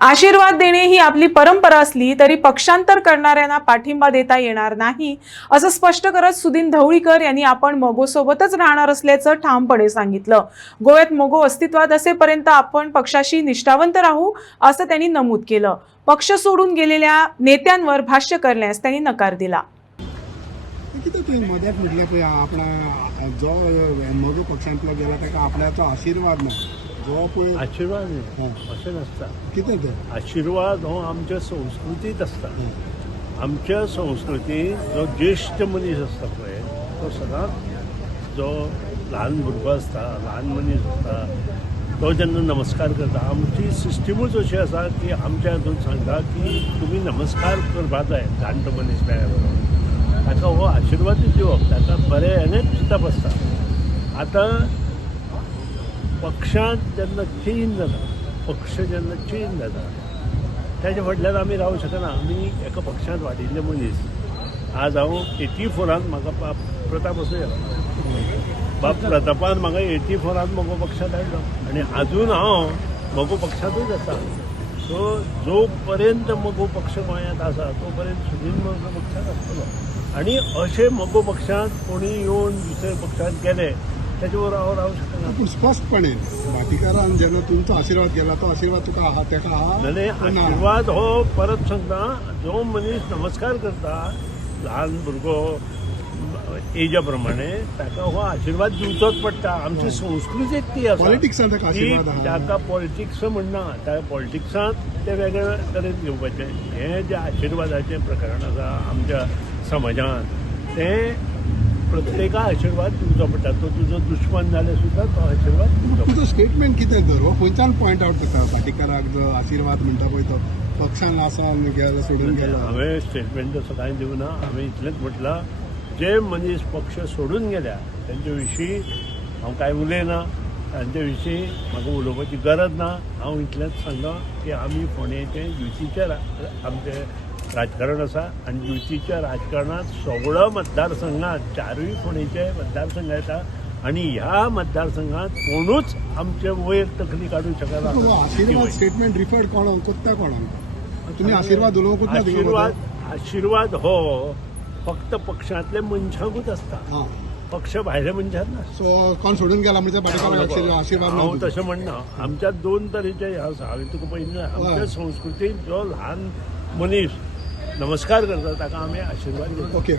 आशीर्वाद देणे ही आपली परंपरा असली तरी पक्षांतर करणाऱ्यांना पाठिंबा देता येणार नाही असं स्पष्ट करत सुदीन ढवळीकर यांनी आपण मगोसोबतच राहणार असल्याचं ठामपणे सांगितलं। गोव्यात मगो अस्तित्वात असेपर्यंत आपण पक्षाशी निष्ठावंत राहू असं त्यांनी नमूद केलं। पक्ष सोडून गेलेल्या नेत्यांवर भाष्य करण्यास त्यांनी नकार दिला। मदत म्हटलं पळय आपला जो मगो पक्षांतलो गेला ताका आपल्याचो आशीर्वाद ना जो पळय आशीर्वाद अशें नासता। कितें ते आशीर्वाद हो आमच्या संस्कृतीत आसता। आमच्या संस्कृतीत जो ज्येष्ठ मनीस आसता पळय तो सदांच जो ल्हान भुरगो आसता ल्हान मनीस आसता तो जेन्ना नमस्कार करता आमची सिस्टमूच अशी आसा की आमच्या हातूंत सांगता की तुमी नमस्कार करपा जाय जाणटो मनीस मेळ्ळ्या ताका हो आशीर्वाद दिवप ताका बरें हें चिंतप आसता। आतां पक्षांत जेन्ना चेंज जाता पक्ष जेन्ना चेंज जाता ताचे फाटल्यान आमी रावूंक शकना। आमी एका पक्षांत वाडिल्ले मनीस। आज हांव 84 म्हाका प्रताप असो बाप प्रतापान म्हाका 84 मगो पक्षांत हाडलो आनी आजून हांव मगो पक्षांतूच आसा। सो जो पर्यंत मगो पक्ष गोंयांत आसा तो पर्यंत सुदीन मगो पक्षांत आसतलो आनी अशे मगो पक्षांत कोणी येवन दुसऱ्या पक्षांत गेले त्याचे बरोबर हांव रावूंक शकना। पूण स्पश्टपणे भाटीकारान जेन्ना तुमचो आशीर्वाद गेला तो आशीर्वाद तुका आहा तेका आहा जाल्यार आशीर्वाद हो परत सांगता जो मनीस नमस्कार करता ल्हान भुरगो एजा प्रमाणे ताका हो आशीर्वाद दिवचोच पडटा। आमची संस्कृतीच ती आसा। पॉलिटिक्सान ताका आशीर्वाद आहा ताका पॉलिटिक्स म्हणना त्या पॉलिटिक्सांत ते वेगळे तरेन घेवपाचें। हें जें आशिर्वादाचें प्रकरण आसा आमच्या समाजांत तें प्रत्येका आशीर्वाद दिवचो पडटा। तो तुजो दुश्मन जाल्यार सुद्दां तो आशीर्वाद दिवचो पडटा। तुजो स्टेटमेंट कितें धर हो खंयच्यान पॉयंट आवट करता भाटीकाराक जो आशीर्वाद म्हणटा पळय तो पक्षान आसा गेलो सोडून गेलो। हांवें स्टेटमेंट तसो कांय दिवना। हांवें इतलेंच म्हटलां जे मनीस पक्ष सोडून गेल्या तांचे विशीं हांव कांय उलयना। तांचे विशीं म्हाका उलोवपाची गरज ना। हांव इतलेंच सांगलो की आमी फोंडेचें युतीचें आमचें राजकारण आसा आनी युतीच्या राजकारणांत सगळो मतदारसंघात 4य फोंडेचे मतदारसंघ येता आनी ह्या मतदारसंघात कोणूच आमचे वयर तकली काडूंक शकना। आशीर्वाद स्टेटमेंट रिफर्ड कोणाक कोत्ता कोणाक तुमी आशीर्वाद उलोवंकूच आशीर्वाद हो फक्त पक्षांतल्या मनशांकूच आसता। पक्ष भायल्या मनशांक ना। सो कोण सोडून गेला म्हणजे भाटीकाराक आशीर्वाद हांव तशें म्हणना। आमच्या दोन तरेचे हे आसा। हांवें तुका पयलीं आमच्या संस्कृतींत जो ल्हान मनीस नमस्कार करता ताका आमी आशीर्वाद दिता। ओके।